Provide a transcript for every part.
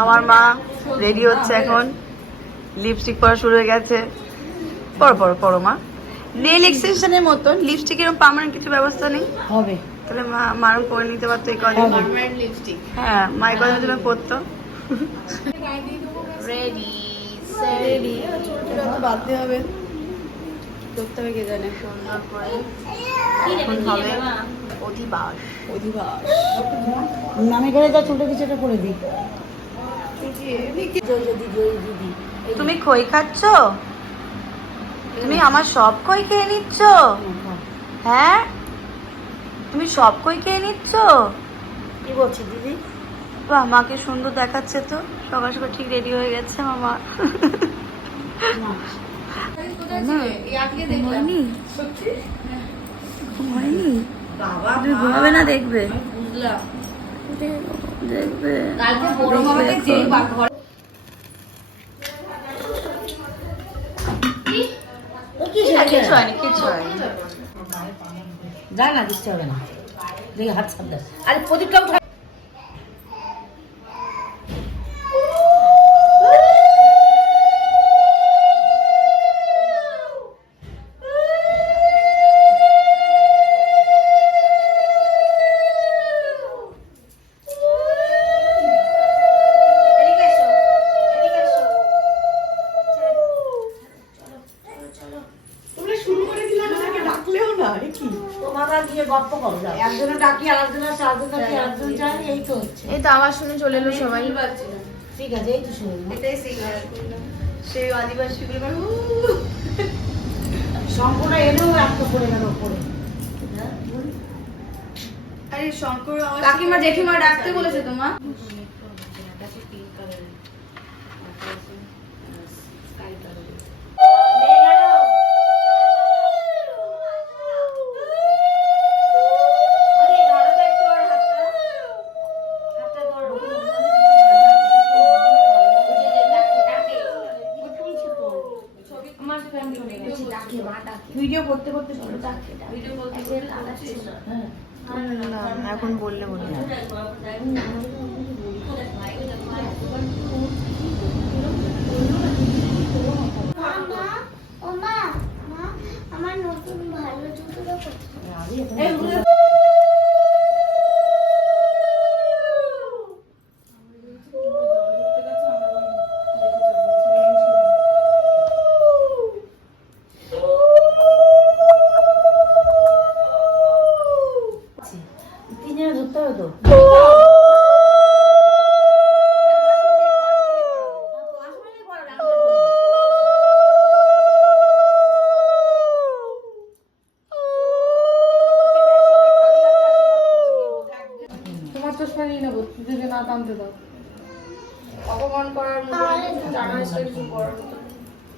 আমার মা রেডি হচ্ছে এখন, লিপস্টিক পরা শুরু হয়ে গেছে। পড়ো মা। নেল এক্সটেনশনের মতন লিপস্টিক এরকম পার্মানেন্ট কিছু ব্যবস্থা নেই হবে, তাহলে মা মারম করে নিতে পারতো এই কদিন। লিপস্টিক। হ্যাঁ মা এই কদিন জন্য পরতো। রেডি রেডি, চুলটা তো বাঁধতে হবে, করতে হবে কে জানে। সুন্দর করে এখন হবে অধিবাস। নামে করে যা চুলটা কিছুটা করে দিই। তুমি খই খাচ্ছ? তুমি আমার সব খই খেয়ে নিচ্ছ? হ্যাঁ তুমি সব খই খেয়ে নিচ্ছ? কি বলছি দিদি? বাহ, মাকে সুন্দর দেখাচ্ছে তো। সকাল সকাল ঠিক রেডি হয়ে গেছে আমার মা। ঘুমাবে না, দেখবে দেখবে। কিছু হয়নি। যা না, দিতে হবে না, দেখি হাত সাবধান। আরে প্রদীপটাও আমার শুনে চলে এলো সবাই। ঠিক আছে, এই তো শুনুন, সেই আদিবাসী সম্পূর্ণ এলেও একটা পড়ে গেল পড়ে। আরে শঙ্কর কাকিমা জেঠিমা ডাকতে বলেছে তোমার। ভিডিও করতে করতে এখন বললে আমার নতুন ভালো জুতো দেখো। তিনজনে ধরতে হবে তো। তোমার চশমা নিয়ে নেবো, যদি না টানতে দাও। অপমান করার মতো জানা আছে, কিছু করার মতো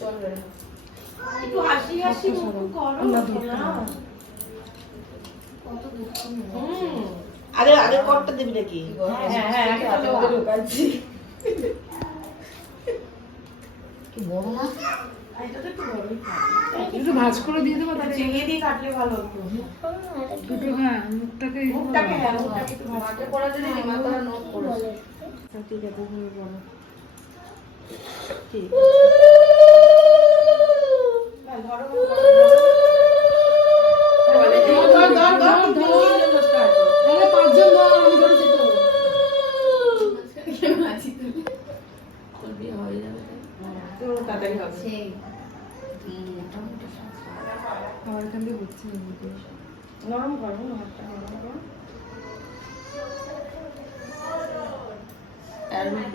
চলবে না। একটু হাসি হাসি করো না। আগে আগে করতে দিবি নাকি? হ্যাঁ ঢোকাচ্ছি। কি বড় না? এটা তো একটু বড়ই থাকে। একটু ভাঁজ করে দিয়ে দেবো, তাহলে চিংড়ি দিয়ে কাটলে ভালো হতো। দুটো হ্যাঁ মুখটাকে মুখটাকে একটু ভাঁজে করা যদি মাথাটা নোট করে। ঠিক আছে, তুমি বলো। ঠিক নরম করবো হাতটা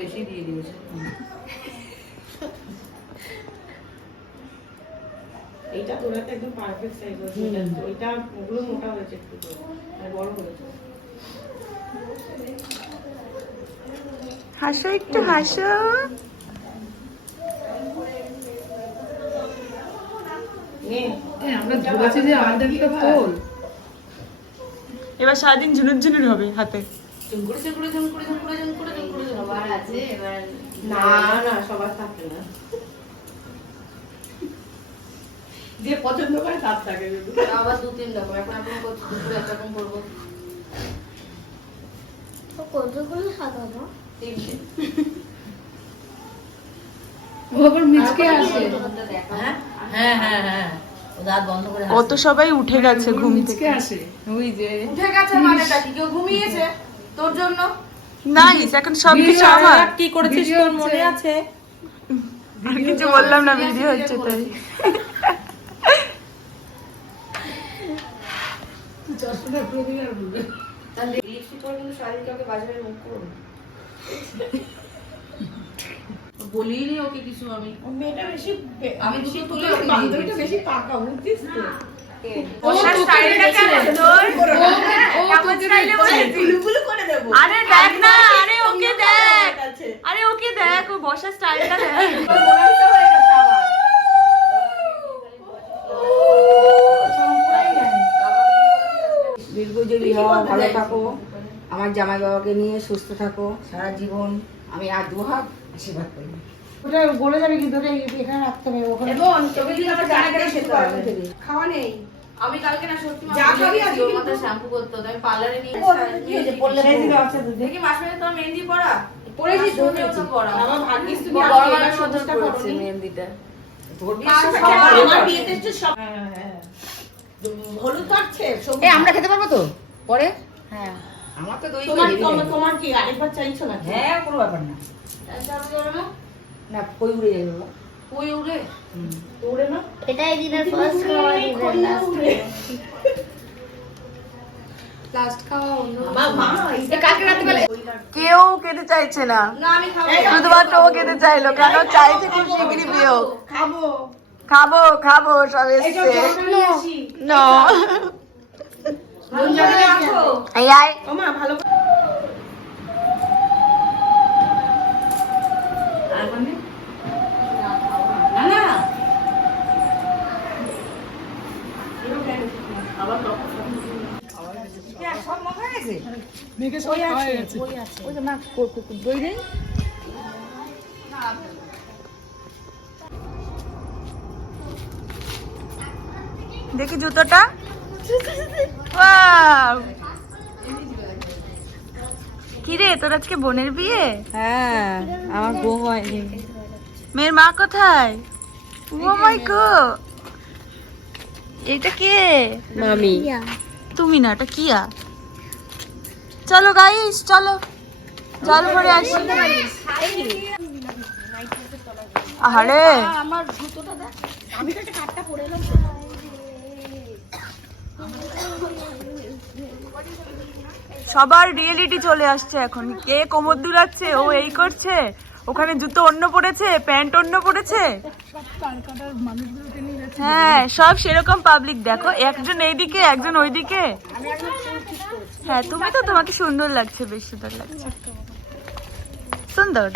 বেশি দিয়ে দিয়েছে। এইটা তোরা তো একদম পারফেক্ট সাইজ হয়েছে। ওইটা ওগুলো মোটা হয়েছে একটু, আর বড় হয়েছে। হাসো, একটু হাসো। আমরা ধরেছি যে আমাদের একটা পোল। এবার সারাদিন ঝুনুর ঝুনুর হবে হাতে। সবার আছে এবার। না না, সবার থাকে না। যে পছন্দ করে তার থাকে। আবার 2-3 রকম। এখন আপনার দুপুরে একরকম করবো। কতগুলো সাজাবো? 3টে। ও আবার মিচকে আসে। হ্যাঁ হ্যাঁ হ্যাঁ ও দাঁত বন্ধ করে কত সবাই উঠে গেছে ঘুম থেকে। আসে। ওই যে উঠে গেছে মানেটা কি? কেউ ঘুমিয়েছে তোর জন্য? নাইস, এখন সবকিছু আমার। কি করেছিস তোর মনে আছে? আর কিছু বললাম না, ভিডিও হচ্ছে তাই। লিপস্টিক করে কিন্তু শাড়িটাকে বাজারে মুখ করো। বলিনি ওকে কিছু আমি। ও মেয়েটা বেশি আমি দুটো তুলে ওকে দিয়ে বান্ধবীটা দিয়েছি। বেশি পাকা বুঝছিস তো? বসার স্টাইলটা কেমন তোর? কেমন স্টাইলে বসেছিস? গুলুগুলু করে দেবো। আরে দেখ না, আরে ওকে দেখ, আরে ওকে দেখ, ও বসার স্টাইলটা দেখ। দীর্ঘজীবী হও, ভালো থাকো, আমার জামাই বাবাকে নিয়ে সুস্থ থাকো সারা জীবন। আমি আর দু হাত আশীর্বাদ করি। ওটা বলে যাবে কিন্তু ওটা এখানে রাখতে হবে ওখানে। এবং তোকে দিয়ে আমার জায়গাটা খেতে হবে। খাওয়া নেই। আমি কালকে না সত্যি যা খাবি আজকে ওর মাথায় শ্যাম্পু করতে হতো। আমি পার্লারে নিয়ে কি হয়েছে, পড়লে দেখি মাসে তোর মেহেন্দি পড়া পড়েছি তুমিও তো পড়া। আমার ভাগ্যিস তুমি বড় আজকে বড় এবার সুন্দর সবটা পড়েছে করনি। মেহেন্দিটা। তোর বিয়ে সব আমার বিয়েতে হচ্ছে সব হলুদ কাটছে এ আমরা খেতে পারবো তো পরে? হ্যাঁ আমার তো দই তোমার দিয়ে দিবি। তোমার কি আরেকবার চাইছো না? হ্যাঁ কোনো ব্যাপার না। শ্যাম্পু করো না? না কই উড়ে যাবে বাবা। ওই উড়ে? উড়ে না? এটাই দিনের ফার্স্ট খাওয়া দিনের লাস্ট। লাস্ট খাওয়া অন্য। মা কালকে রাত্রিবেলা কেউ খেতে চাইছে না, না আমি খাবো। শুধুমাত্র ও খেতে চাইলো, কেন চাইছে খুব শিগগিরই বিয়ে হোক। খাবো। খাবো খাবো সব এই যে এসছে। জলটা নিয়ে আসি। না ভালো করে রাখো। এই আয়। ও মা ভালো করে আর কোন নেই? না না সব মাথায় গেছে। ওই যে মা দই নেই। দেখি জুতোটা। Wow! কি রে, তোর আজকে বোনের বিয়ে? হ্যাঁ আমার বউ হয়নি। মেয়ের মা কোথায়? ও মাই গড, এটা কে? মামি তুমি না, এটা কিয়া। চলো গাইস, চলো জল ভরে আসি। আরে সবার রিয়েলিটি চলে আসছে এখন। কে কোমর দুলাচ্ছে, ও এই করছে, ওখানে জুতো অন্য পড়েছে, প্যান্ট অন্য পড়েছে। হ্যাঁ সব সেরকম পাবলিক। দেখো একজন এইদিকে একজন ওইদিকে। হ্যাঁ তুমি তো, তোমাকে সুন্দর লাগছে, বেশ সুন্দর লাগছে, সুন্দর।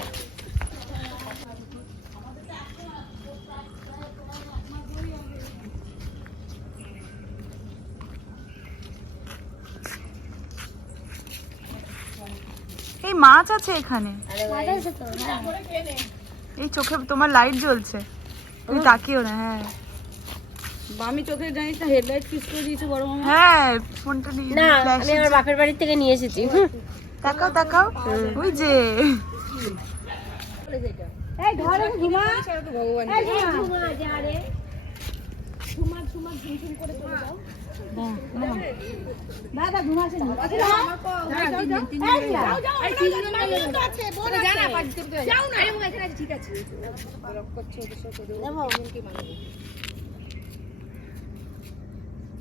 এই মাছ আছে এখানে, এই চোখে তোমার লাইট জ্বলছে, তুমি তাকিও না। হ্যাঁ আমি চোখে জানিস না হেডলাইট ফিক্স করে দিয়েছো বড় মামা। হ্যাঁ ফোনটা নিয়ে না flash আমি আমার বাপের বাড়ি থেকে নিয়ে এসেছি। তাকাও তাকাও, ওই যে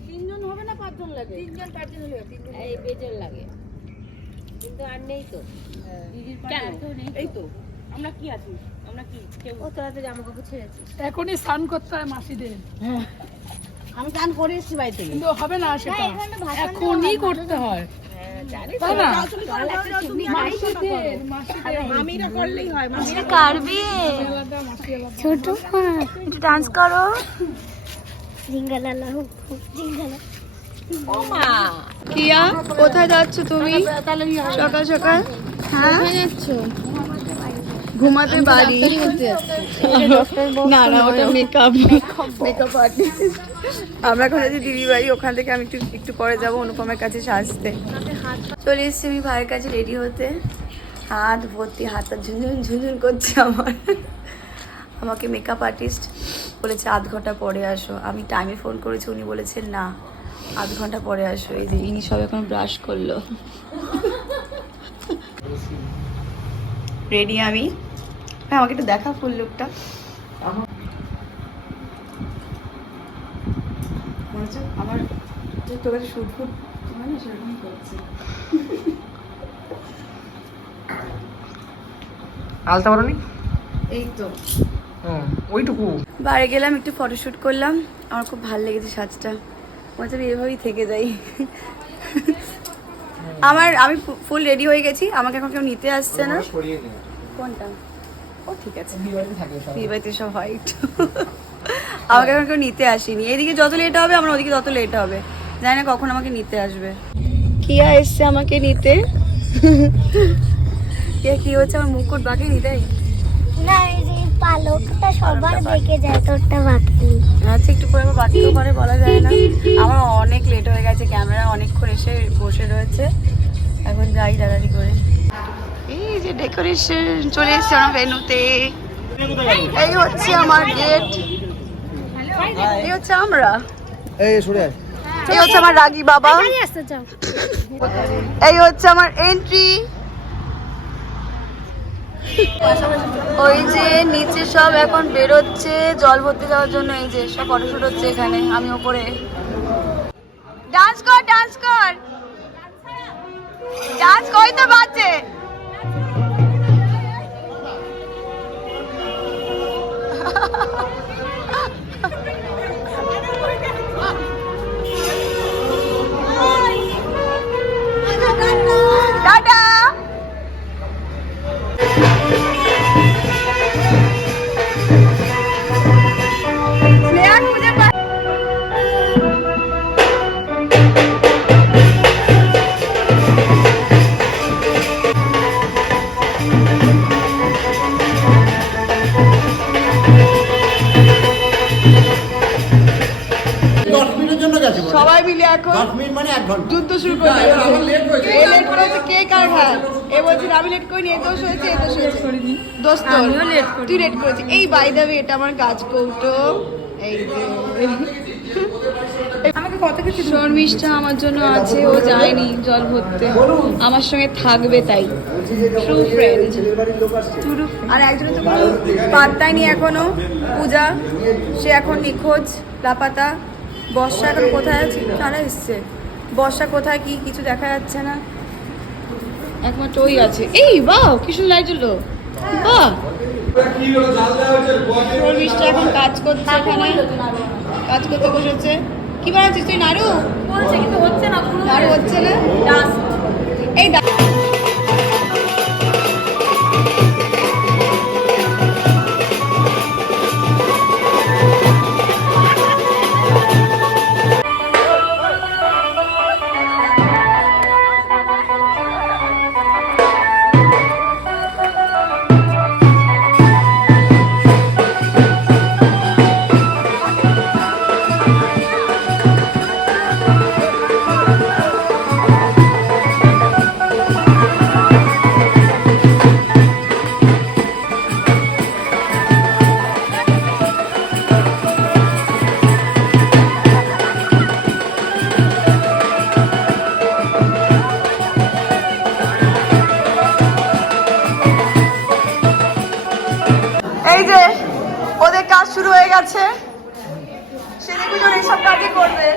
তিনজন হবে না পাঁচজন লাগে? তিনজন পাঁচজন হলে এই বেজন লাগে কিন্তু আর নেই তো। এই তো আমরা কি আছি, আমরা কি কেউ ও তোরা তো জামা কাপড় ছেড়েছিস। এখনই স্নান করতে হয় মাসিদের, আমি গান করে এসেছি বাড়ি থেকে। কিন্তু হবে না সেটা, এখনই করতে হয়। তাই না? মাসিদের মামিরা করলেই হয়। এটা কার বিয়ে? ছোট একটু ডান্স করো। জিঙ্গালালা জিঙ্গালা। কিয়া কোথায় যাচ্ছ তুমি সকাল সকাল? হ্যাঁ ঘুমাতে বাড়ি। না না ওটা মেকআপ মেকআপ আর্টিস্ট। আমরা এখন আছি দিদি বাড়ি, ওখান থেকে আমি একটু পরে যাবো অনুপমের কাছে সাজতে। চলে এসছি আমি ভাইয়ের কাছে রেডি হতে। হাত ভর্তি, হাতটা ঝুনঝুন ঝুনঝুন করছে আমার। আমাকে মেকআপ আর্টিস্ট বলেছে 8 ঘন্টা পরে আসো। আমি টাইমে ফোন করেছি, উনি বলেছেন না 8 ঘন্টা পরে আসো। এই যে ইনি সব এখন ব্রাশ করলো। রেডি আমি। হ্যাঁ, আমাকে একটু দেখা ফুল লুকটা। আমার তোর কাছে শুট ফুট হয় না, সেরকম করছে। আলতা পারোনি? এই তো ওইটুকু। বাড়ি গেলাম, একটু ফটোশুট করলাম। আমার খুব ভালো লেগেছে সাজটা। মনে হচ্ছে এভাবেই থেকে যাই। আমি ফুল রেডি হয়ে গেছি, আমাকে এখন কেউ নিতে আসছে না। কোনটা? ও ঠিক আছে, বিয়েবাড়িতে সব হয় একটু। আমাকে এখন কেউ নিতে আসেনি। এদিকে যত লেট হবে আমার ওদিকে তত লেট হবে। জানি না কখন আমাকে নিতে আসবে। কিয়া এসছে আমাকে নিতে। কি হচ্ছে, আমার মুকুট বাকি নিতেই না, এই যে পালকটা সবার বেঁকে যায়, তোরটা বাকি। আচ্ছা, একটু পরে বাকিও করে বলা যায় না। আমার অনেক লেট হয়ে গেছে, ক্যামেরা অনেকক্ষণ এসে বসে রয়েছে। এখন যাই তাড়াতাড়ি করে। এই যে ডেকোরেশন চলে এসছে আমার ভেন্যুতে। এই হচ্ছে আমার গেট, এই হচ্ছে আমরা, এই হচ্ছে আমার রাগী বাবা, এই হচ্ছে আমার এন্ট্রি। ওই যে নিচে সব এখন বেরোচ্ছে জল ভরতে যাওয়ার জন্য। এই যে সব ফটোশুট হচ্ছে এখানে, আমি ওপরে। ডান্স কর, ডান্স কর, ডান্স কই তো বাজে। টাটা। সবাই মিলে এখন 10 মিনিট মানে 1 ঘন্টা যুদ্ধ শুরু করে দিয়েছে। এ লেট করেছে, কে কার ঘাট। এ বলছে আমি লেট করিনি, এ দোষ হয়েছে, এ দোষ হয়েছে। দোষ তোর, তুই লেট করেছিস। এই বাই দ্য ওয়ে, এটা আমার কাজ কৌটো। এই যে শর্মিষ্ঠা আমার জন্য আছে, ও যায়নি জল ভরতে, আমার সঙ্গে থাকবে তাই। True friend. আর একজনের তো কোনো পাত্তাই নি এখনো, পূজা, সে এখন নিখোঁজ, লাপাতা। বর্ষা এখন কোথায় আছে, কারা এসছে, বর্ষা কোথায় কি কিছু দেখা যাচ্ছে না, একমাত্র ওই আছে। এই বাহ, কি সুন্দর লাইট জ্বললো, বাহ। শর্মিষ্ঠা এখন কাজ করছে, এখানে কাজ করতে বসেছে। কি বানাচ্ছিস তুই? নাড়ু বলছে কিন্তু হচ্ছে না, নাড়ু হচ্ছে না। এই যে ওদের কাজ শুরু হয়ে গেছে, সেদিন দুজন এইসব কাজই করবে।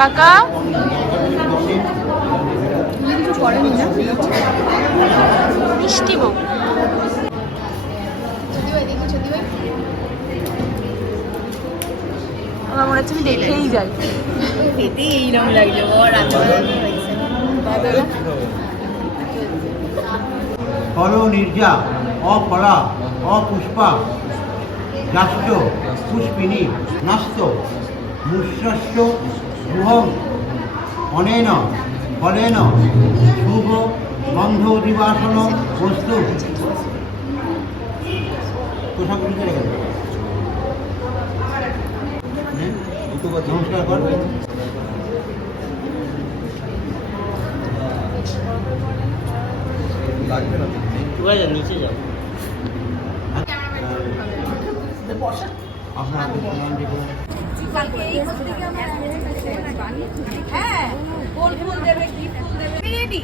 টাকা কিছু করেনি না, মিষ্টি বউ। আমার মনে হচ্ছে আমি দেখেই যাই, খেতেই এইরকম লাগলো। ফল নির্যা অফলা অপুষ্পা গাষ্ট পুষ্পিনী নাস্ত মুষ্যস্য গুহং অনেন ফলেন শুভ গন্ধ অধিবাসন বস্তু পোশাক করে গেল নমস্কার কর নিচে যাও আপনার নাম দেখুন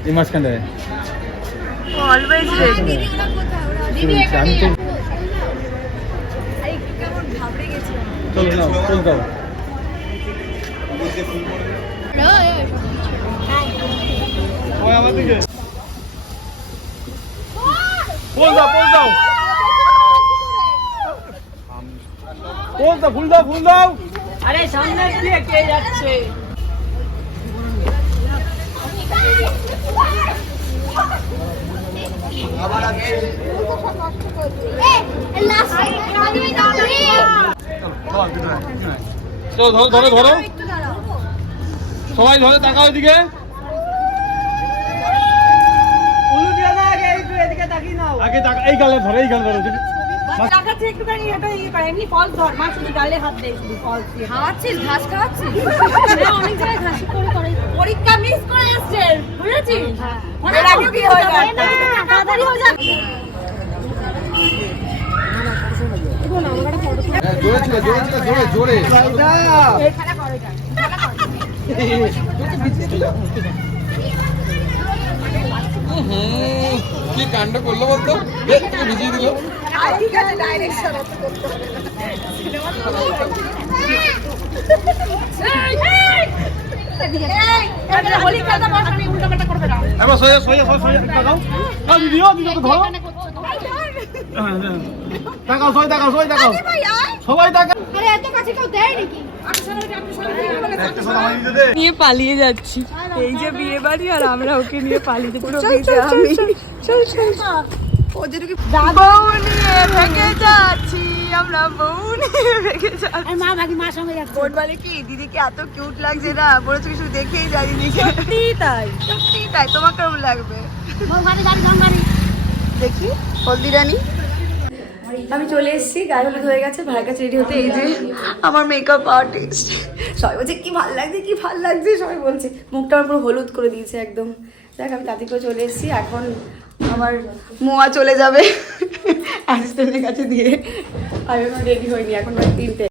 এই মাঝখানে অলওয়েজ রেডি আমি তো চলো না ফোন দাও ওই আমার দিকে ফুল দাও ফুল দাও ফুল দাও ফুল দাও আরে সামনে দিয়ে কে যাচ্ছে চলো ধরো ধরো ধরো সবাই ধরে তাকাও এদিকে আগে তাকা এই গালে ধরো এই গালে ধরো পরীক্ষা মিস করে আসছেন বুঝেছিস অনেক আগে বিয়ে হয়ে গেছে তাড়াতাড়ি হয়ে যাবে জোরে ছিল জোরে কি কাণ্ড করলো বলতো তোকে ভিজিয়ে দিল ঠিক আছে ডাইরেকশন হোলি খেলতে বসনি উল্টো পাল্টা করবে না এবার সোয়া তাকাও দিদিও তো ধরো তাকাও তাকাও সবাই তাকাও আরে এত কাছে কেউ দেয় নাকি? নিয়ে পালিয়ে যাচ্ছি এই যে বিয়ে বাড়ি আর আমরা ওকে নিয়ে পালিয়ে পুরো বিয়ে আমি চল ওদেরকে বউ নিয়ে ভেগে যাচ্ছি আমরা বউ নিয়ে ভেগে যাচ্ছি আর মা বাকি মার সঙ্গে যাচ্ছে। বোন বলে কি দিদিকে এত কিউট লাগছে না বলেছে কিছু দেখেই যাই দিদিকে সত্যি তাই তোমার কেমন লাগবে বউ গাড়ি গাড়ি গান গাড়ি। দেখি হলদি রানী আমি চলে এসেছি গায়ে হলুদ হয়ে গেছে ভাইয়ের কাছে রেডি হতে এই যে আমার মেকআপ আর্টিস্ট সবাই বলছে কি ভাল লাগছে সবাই বলছে মুখটা আমার পুরো হলুদ করে দিয়েছে একদম দেখ আমি তাতে করে চলে এসেছি এখন আমার মোয়া চলে যাবে অ্যাসিস্ট্যান্টের কাছে দিয়ে আমি রেডি হইনি এখন প্রায় 3টে